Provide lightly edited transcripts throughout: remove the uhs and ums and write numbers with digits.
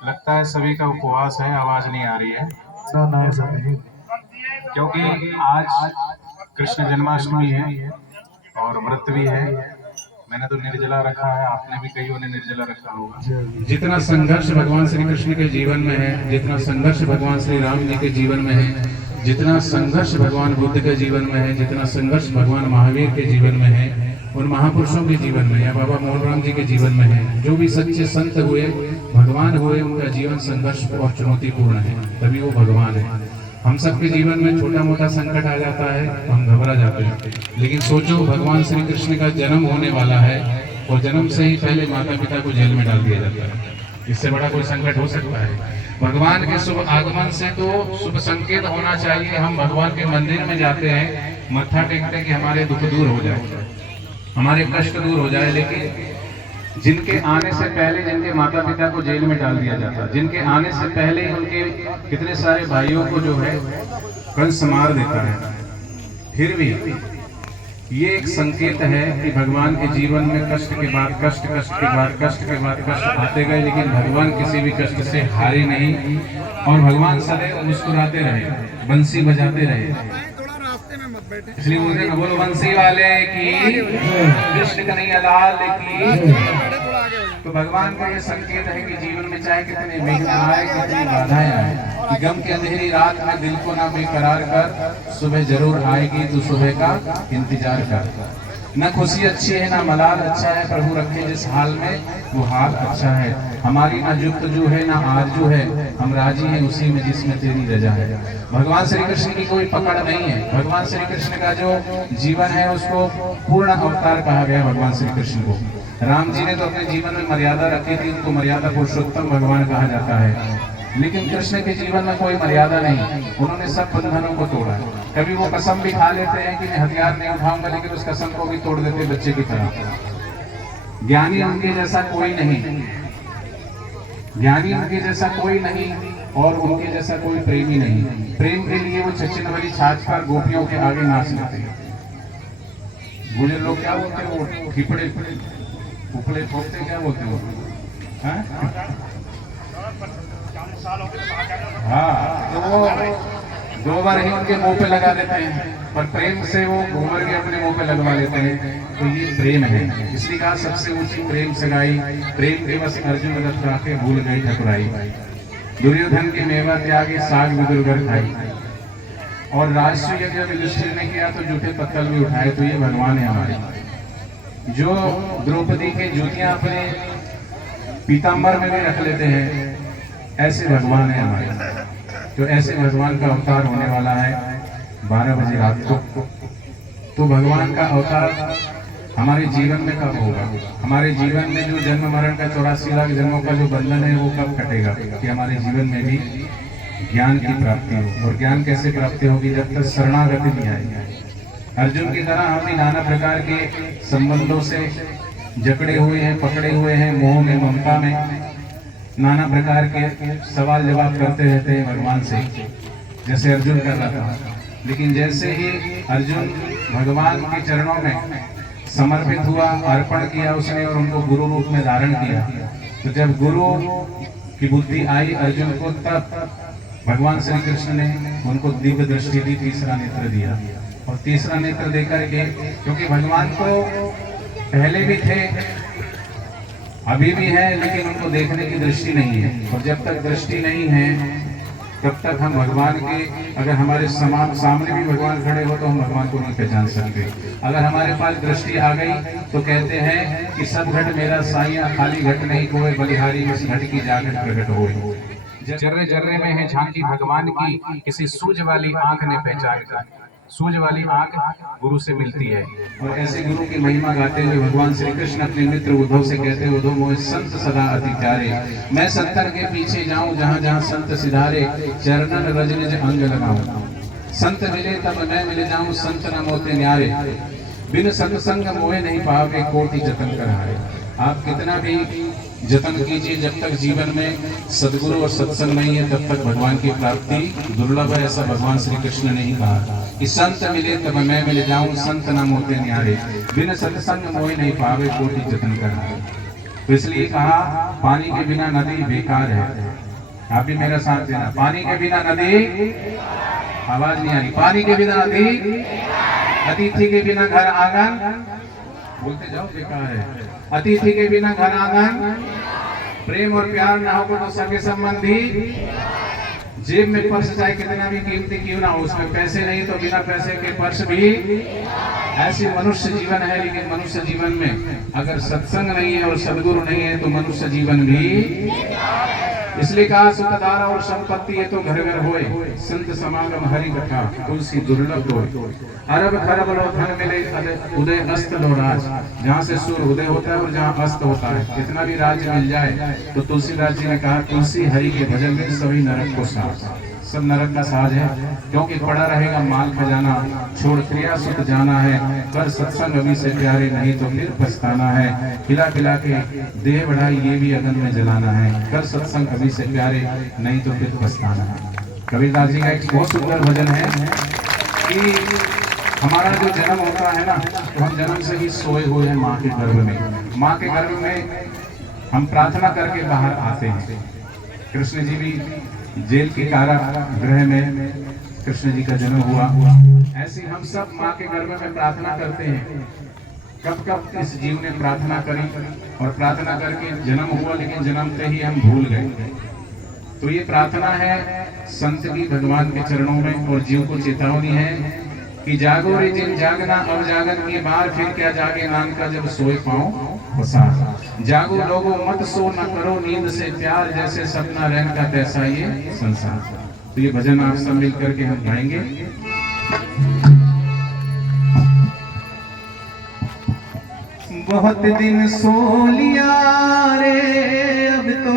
लगता है सभी का उपवास है, आवाज नहीं आ रही है। ना ना ऐसा नहीं। क्योंकि आज कृष्ण जन्माष्टमी है और व्रत भी है। मैंने तो निर्जला रखा है, आपने भी कईयों ने निर्जला रखा होगा। जितना संघर्ष भगवान श्री कृष्ण के जीवन में है, जितना संघर्ष भगवान श्री राम जी के जीवन में है, जितना संघर्ष भगवान बुद्ध के जीवन में है, जितना संघर्ष भगवान महावीर के जीवन में है, उन महापुरुषों के जीवन में या बाबा मोहन राम जी के जीवन में है, जो भी सच्चे संत हुए, भगवान हुए, उनका जीवन संघर्ष और चुनौतीपूर्ण है, तभी वो भगवान है। हम सबके जीवन में छोटा मोटा संकट आ जाता है तो हम घबरा जाते हैं, लेकिन सोचो भगवान श्री कृष्ण का जन्म होने वाला है और जन्म से ही पहले माता पिता को जेल में डाल दिया जाता है। इससे बड़ा कोई संकट हो सकता है? भगवान के शुभ आगमन से तो शुभ संकेत होना चाहिए। हम भगवान के मंदिर में जाते हैं, मत्था टेकते हैं कि हमारे दुख दूर हो जाए, हमारे कष्ट दूर हो जाए, लेकिन जिनके आने से पहले जिनके माता पिता को जेल में डाल दिया जाता, जिनके आने से पहले ही उनके कितने सारे भाइयों को जो है कंस मार देता है, फिर भी ये एक संकेत है कि भगवान के जीवन में कष्ट के बाद कष्ट, कष्ट के बाद कष्ट, के बाद कष्ट आते गए, लेकिन भगवान किसी भी कष्ट से हारे नहीं और भगवान सदैव मुस्कुराते रहे, बंसी बजाते रहे। इसलिए बोलते हैं बोलो बंसी वाले की, कृष्ण कन्हैया लाल की। तो भगवान का ये संकेत है कि जीवन में चाहे कितने विघ्न आए, कितनी बाधाएं आए, कि गम की अंधेरी रात में दिल को ना बेकरार कर, सुबह जरूर आएगी तो सुबह का इंतजार कर। न खुशी अच्छी है ना मलाल अच्छा है, प्रभु रखे जिस हाल में वो हाल अच्छा है। हमारी ना जुक्त जो है ना आरजू है, हम राजी हैं उसी में जिसमें तेरी रजा है। भगवान श्री कृष्ण की कोई पकड़ नहीं है। भगवान श्री कृष्ण का जो जीवन है उसको पूर्ण अवतार कहा गया। भगवान श्री कृष्ण को राम जी ने तो अपने जीवन में मर्यादा रखी थी, उनको मर्यादा पुरुषोत्तम भगवान कहा जाता है, लेकिन कृष्ण के जीवन में कोई मर्यादा नहीं। उन्होंने सब बंधनों को तोड़ा। कभी वो कसम भी खा लेते हैं कि मैं हथियार नहीं उठाऊंगा, लेकिन उस कसम को भी तोड़ देते बच्चे की तरह। ज्ञानी उनके जैसा कोई नहीं, ज्ञानी उनके जैसा कोई नहीं और उनके जैसा कोई प्रेमी नहीं। प्रेम के लिए वो छचिन वाली छाछ पर गोपियों के आगे नाच लेते हैं। गुजर लोग क्या बोलते हैं, वो ठिपड़े उपड़े ठोकते, क्या बोलते हैं वो? हाँ, तो वो दो बार ही उनके मुंह पे लगा देते हैं, पर प्रेम से वो घूमर के अपने मुंह पे लगवा लेते हैं। तो ये प्रेम है। इसलिए कहा सबसे ऊंची प्रेम सगाई, प्रेम दिवस अर्जुन रथ राखे भूल गई ठकुराई। दुर्योधन के मेवा त्यागे साग बुजुर्गर खाई, और राजस्व यज्ञ युधिष्ठिर ने किया तो जूठे पत्तल भी उठाए। तो ये भगवान है हमारे, जो द्रौपदी के जूतियां अपने पीताम्बर में भी रख लेते हैं, ऐसे भगवान है हमारे। तो ऐसे भगवान का अवतार होने वाला है 12 बजे रात को। तो भगवान का अवतार हमारे जीवन में कब होगा? हमारे जीवन में जो जन्म मरण का 84 लाख जन्मों का जो बंधन है वो कब कटेगा? कि हमारे जीवन में भी ज्ञान की प्राप्ति हो। और ज्ञान कैसे प्राप्ति होगी? जब तक शरणागति नहीं आएगी। अर्जुन की तरह हम भी नाना प्रकार के संबंधों से जकड़े हुए हैं, पकड़े हुए हैं, मोह में, ममता में, नाना प्रकार के सवाल जवाब करते रहते हैं भगवान से, जैसे अर्जुन कर रहा था। लेकिन जैसे ही अर्जुन भगवान के चरणों में समर्पित हुआ, अर्पण किया उसने और उनको गुरु रूप में धारण किया, तो जब गुरु की बुद्धि आई अर्जुन को, तब भगवान श्री कृष्ण ने उनको दिव्य दृष्टि दी, तीसरा नेत्र दिया। और तीसरा नेत्र देकर के, क्योंकि भगवान तो पहले भी थे, अभी भी है, लेकिन उनको देखने की दृष्टि नहीं है। और जब तक दृष्टि नहीं है तब तक हम भगवान के, अगर हमारे सामने भी भगवान खड़े हो तो हम भगवान को नहीं पहचान सकते। अगर हमारे पास दृष्टि आ गई तो कहते हैं कि सब घट मेरा साइया, खाली घट नहीं कोई, बलिहारी इस घट की जागट प्रकट होए। जर्रे जर्रे में है झांकी भगवान की, किसी सूझ वाली आंख ने पहचान कर। सूझ वाली आंख गुरु से मिलती है। और ऐसे गुरु की महिमा गाते हुए भगवान श्री कृष्ण अपने मित्र उद्धव से कहते हैं, उद्धव मोह संत सदा अति प्यारे, मैं सत्तर के पीछे जाऊं जहां जहां संत सिधारे, चरणन रज निज अंग लगाऊं। संत मिले तब मैं मिल जाऊं, संत न मोते न्यारे, बिन सत्संग मोहे नहीं पावे, कोटि जतन कराए। आप कितना भी जतन कीजिए, जब तक जीवन में सदगुरु और सत्संग नहीं है तब तक भगवान की प्राप्ति दुर्लभ है। ऐसा भगवान श्री कृष्ण ने ही कहा कि संत मिले तब मैं मिल जाऊं, संत न मोते न्यारे, बिन सत्संग मोह नहीं पावे, कोटि जतन कराए। तो इसलिए कहा पानी के बिना नदी बेकार है। आप भी मेरा साथ देना। पानी के बिना नदी, आवाज नहीं आ रही, पानी के बिना नदी, अतिथि के बिना घर आंगन, बोलते जाओ बेकार है। अतिथि के बिना घर आंगन, प्रेम और प्यार ना हो तो सगे संबंधी, जेब में पर्स चाहे कितना भी कीमती क्यों ना हो, उसमें पैसे नहीं तो बिना पैसे के पर्स भी। ऐसी मनुष्य जीवन है, लेकिन मनुष्य जीवन में अगर सत्संग नहीं है और सदगुरु नहीं है तो मनुष्य जीवन भी। इसलिए कहा सुखदारा और संपत्ति ये तो घर घर होए, संत समागम हरि कथा तुलसी दुर्लभ होए। अरब खरब लो धन मिले उदय अस्त लो राज। जहाँ से सूर्य उदय होता है और जहाँ अस्त होता है, कितना भी राज्य मिल जाए तो तुलसीदास जी ने कहा तुलसी हरि के भजन में सभी नरक को साथ। सब नरक का साज है, क्योंकि पड़ा रहेगा माल खजाना, छोड़ क्रिया सुत जाना है। कर सत्संग अभी से प्यारे, नहीं तो फिर पछताना है। खिला पिला के देह बढ़ाई ये भी अगन में जलाना है। कर सत्संग अभी से प्यारे, नहीं तो फिर पछताना है। कबीरदास जी का एक बहुत सुंदर भजन है कि हमारा जो जन्म होता है ना, तो हम जन्म से ही सोए हुए हैं माँ के गर्भ में। माँ के गर्भ में हम प्रार्थना करके बाहर आते हैं। कृष्ण जी भी जेल के कारागृह में कृष्ण जी का जन्म हुआ। ऐसे हम सब माँ के गर्भ में प्रार्थना करते हैं। कब कब इस जीव ने प्रार्थना करी और प्रार्थना करके जन्म हुआ, लेकिन जन्मते ही हम भूल गए। तो ये प्रार्थना है संत की भगवान के चरणों में, और जीव को चेतावनी है कि जागो रे जिन जागना, अब जागन के बार फिर क्या जागे, नानका जब सोए पाओ पसार। जागो लोगो मत सो, न करो नींद से प्यार, जैसे सपना रहन का तैसा ये संसार। तो ये भजन आप सब मिल करके हम गाएंगे। बहुत दिन सो लिया रे अब तो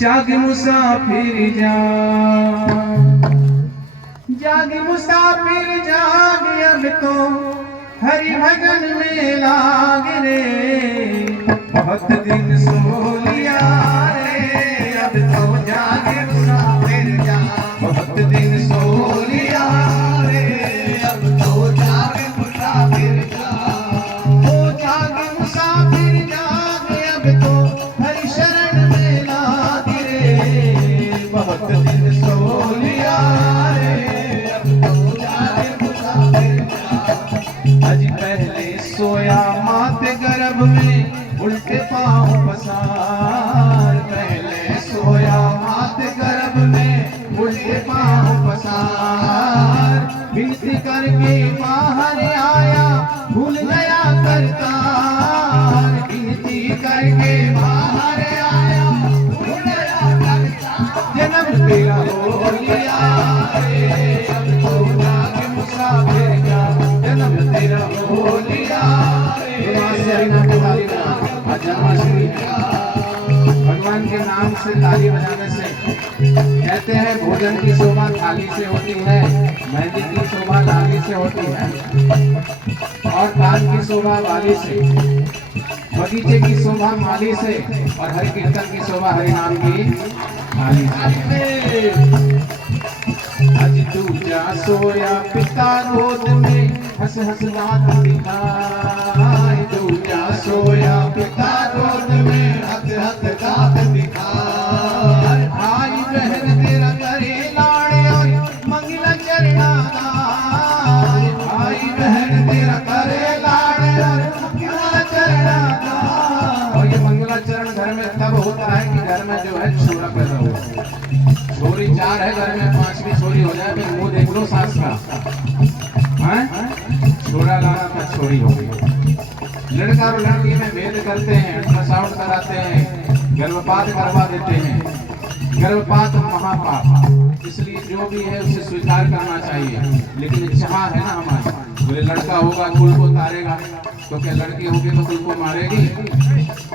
जाग मुसाफिर जा, जाग मुसाफिर जाग अब तो हरि भजन में लाग रे। बहुत दिन सो लिया रे अब तो जाग मुसाफिर जा, बहुत दिन सो लिया रे अब तो जाग मुसाफिर जा। ओ जाग मुसाफिर जाग अब तो हरि शरण में लाग रे। बहुत दिन सो लिया सोया माते गर्भ में उल्टे पांव पसार। पहले सोया माते गर्भ में उल्टे पांव पसार। विनती करके बाहर आया भूल गया करतार। विनती करके बाहर आया भूल गया करतार। जन्म तेरा हो लिया रे अब तो जाग मुसाफिर जा, जन्म तेरा हो लिया। भगवान के नाम से ताली बजाने से कहते हैं भोजन की शोभा थाली से होती है, मेहंदी की शोभा लाली से होती है, और पान की शोभा वाली से, बगीचे की शोभा माली से, और हरि कीर्तन की शोभा हरि नाम की थाली से। आज दूजा सोया पिता गोद में हंस हंस दांत दिखाए। दूजा सोया पिता गोद में हंस हंस दांत दिखाए। भाई बहन तेरा करे लाड़े और मंगला चरणा गाए। भाई बहन तेरा करे लाड़े और मंगला चरणा गाए। और ये मंगला चरण घर में तब होता है कि घर में जो है छोरा पैदा हो। छोरी 4 है घर में, 5वीं छोरी हो जाए फिर मुंह देख लो सास का। छोरा लाना था छोरी हो गई। लड़का और लड़की में भेद करते हैं, अल्ट्रासाउंड कराते हैं, गर्भपात करवा देते हैं। गर्भपात महापाप, इसलिए जो भी है उसे स्वीकार करना चाहिए। लेकिन चाह है ना हमारी, बोले लड़का होगा कुल को तारेगा, तो क्या लड़की होगी तो कुल को मारेगी?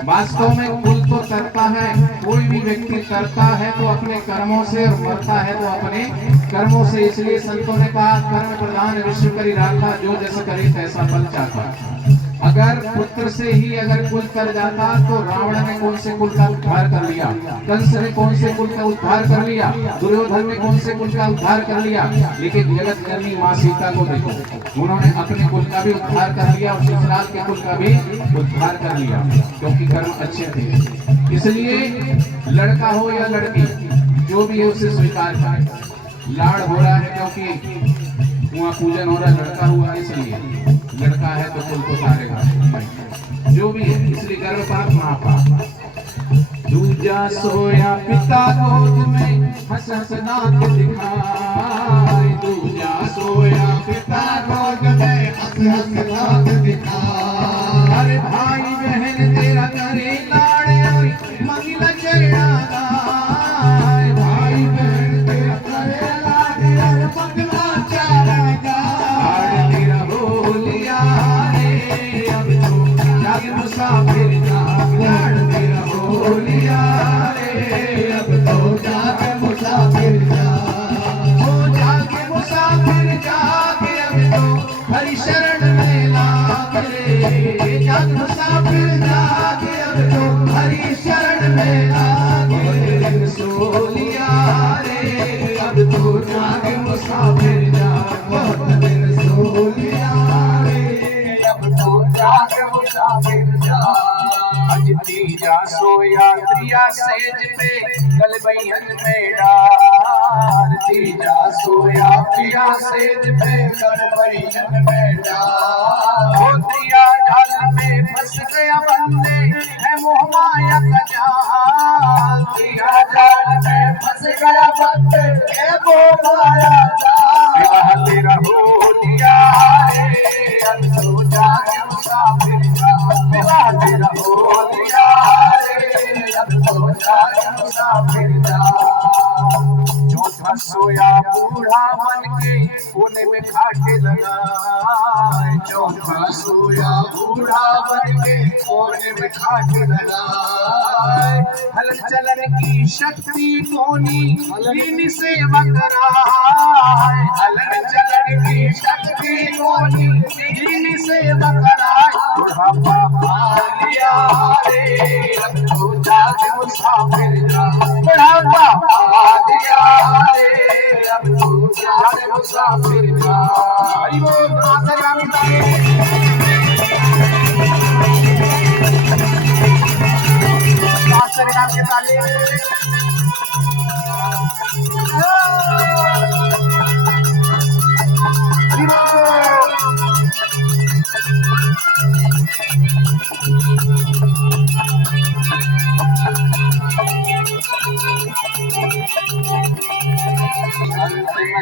वास्तव में कुल तो तरता है, कोई भी व्यक्ति तरता है तो अपने कर्मों से, और मरता है तो अपने कर्मों से। इसलिए संतों ने कहा कर्म प्रधान विश्व करी राखा, जो जैसा करे तैसा फल चाहता। अगर पुत्र से ही अगर कुल कर जाता तो रावण ने कौन से कुल का उद्धार कर लिया। कंस ने कौन से कुल का उद्धार कर लिया, दुर्योधन ने कौन से कुल का उद्धार कर लिया, लेकिन जगत जननी माँ सीता को देखो, उन्होंने अपने कुल का भी उद्धार कर लिया और ससुराल के कुल का भी उद्धार कर लिया, क्योंकि कर्म अच्छे थे। इसलिए लड़का हो या लड़की, जो भी है उसे स्वीकार करें। लाड़ हो रहा है क्योंकि वहाँ पूजन हो रहा है, लड़का हुआ इसलिए, लड़का है तो कुल को तारेगा, जो भी है, इसलिए गर्भ पाप महापाप। दूजा सोया पिता गोद में हंस हंस दांत दिखाए, दूजा सोया पिता गोद में हंस हंस दांत दिखाए। अरे भाई बहन तेरा करे लाड़ और मंगला चढ़ा गाए, भाई बहन तेरा करे लाड़ और मंगला चढ़ा गाए। तेरा हो लिया रे अब तो जाग मुसाफिर जाग, लाड़ तेरा हो लिया रे अब तो जाग मुसाफिर जाग, हो जाग मुसाफिर जाग अब तो हरि शरण में लाग रे, जाग मुसाफिर जाग अब तो हरि शरण में लाग रे। सो लिया रे अब तो जाग मुसाफिर जाग, बहुत दिन सो लिया रे अब तो जाग मुसाफिर जाग। अज तीजा सोया त्रिया सेज पे कल बहन में डार, तीजा सोया त्रिया सेज पे कल बहन में डार। त्रिया जाल में फंस गया बंदे है मोह माया का जाल, त्रिया जाल में फंस गया बंदे है मोह माया जाल। विवाह तेरा हो लिया रे अब तो जाग मुसाफिर जाग, विवाह तेरा हो लिया रे अब तो जाग मुसाफिर जाग। चौथा सोया बूढ़ा बन के कोने में खाटे लगाए, चौथा सोया बूढ़ा बन के कोने में खाटे लगाए। हलन चलन की शक्ति कोनी लीन सेवा कराए, हलन चलन की शक्ति कोनी लीन सेवा कराए। बुढ़ापा आ लिया रे अब तो जाग मुसाफिर जाग, बुढ़ापा आ लिया रे अब तो जाग मुसाफिर जाग। हरि बोल राम के ताले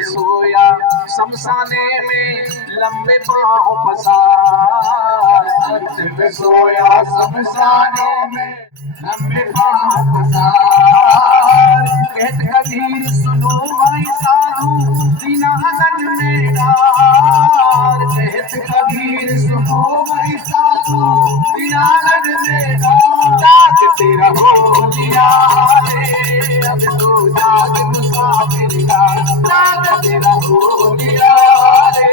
सोया शमशाने में लंबे पांव पसार, अंत में सोया शमशाने में लंबे पांव पसार। कहत कबीर सुनो भाई साधु दीनानंद में डार, कहत कबीर सुनो भाई साधु दीनानंद में डार। जाग तेरा हो लिया रे अब तो जाग मुसाफिर जाग, जाग तेरा हो लिया रे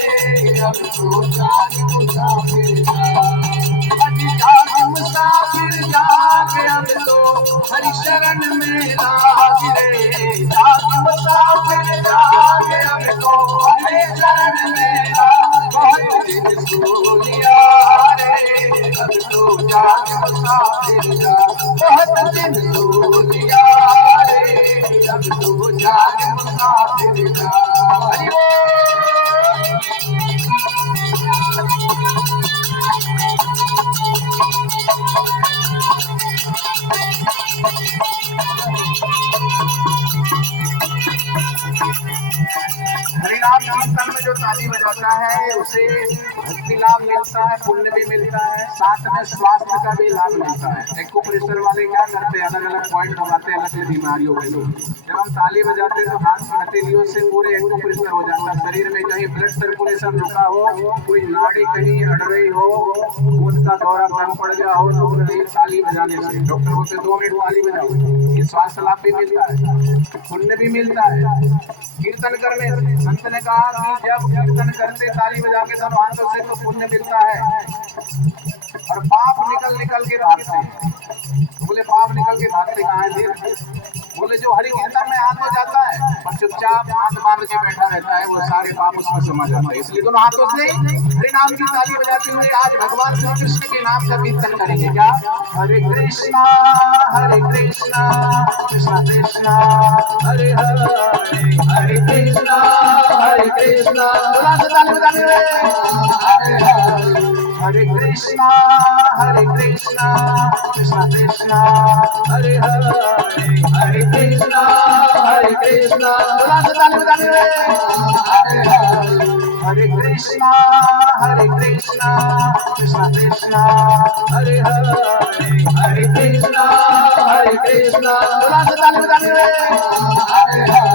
अब तो जाग मुसाफिर जाग। जाग मुसाफिर जाग अब तो हरि शरण में लाग रे, जाग मुसाफिर जाग अब तो हरि शरण में लाग। बहुत दिन सो लिया रे अब तो जाग मुसाफिर जाग, बहुत दिन सो लिया रे अब तो जाग मुसाफिर जाग। हरिनाम कीर्तन में जो ताली बजाता है उसे भक्ति लाभ मिलता है, पुण्य भी मिलता है, साथ में स्वास्थ्य का भी लाभ मिलता है। एक्यूप्रेशर वाले क्या करते हैं, अलग अलग पॉइंट दबाते हैं अलग बीमारियों के लोग। जब हम ताली बजाते हैं तो हाथ की हथेलियों से पूरे एक्यूप्रेशर हो जाता है। शरीर में कहीं ब्लड सर्कुलेशन रुका हो, कोई नाड़ी कहीं अड़ रही हो, खून का दौरा कम पड़ गया हो, तो ताली बजाने से डॉक्टर बोलते 2 मिनट ताली बजाओ। ये स्वास्थ्य लाभ भी मिलता है, पुण्य भी मिलता है। कीर्तन करने संत ने कहा कि जब कीर्तन करते ताली बजा के दोनों हाथों से तो पुण्य मिलता है और पाप निकल निकल के भागते हैं। तो बोले पाप निकल के भागते कहाँ थे? बोले जो हरि कीर्तन में हाथ हो जाता है और चुपचाप हाथ बांध के बैठा रहता है वो सारे पाप उसमें समा जाते हैं। इसलिए दोनों हाथों से हरि नाम की ताली बजाते हुए आज भगवान श्री कृष्ण के नाम का कीर्तन करेंगे। क्या? हरे कृष्णा कृष्णा कृष्णा हरे हरे, हरे कृष्णा ताली बजाते हुए हरे हरे, हरे कृष्णा कृष्णा कृष्णा हरे हरे, हरे कृष्णा ताली बजाते हुए हरे हरे, हरे कृष्णा कृष्णा कृष्णा हरे हरे, हरे कृष्णा ताली बजाते हुए हरे हरे,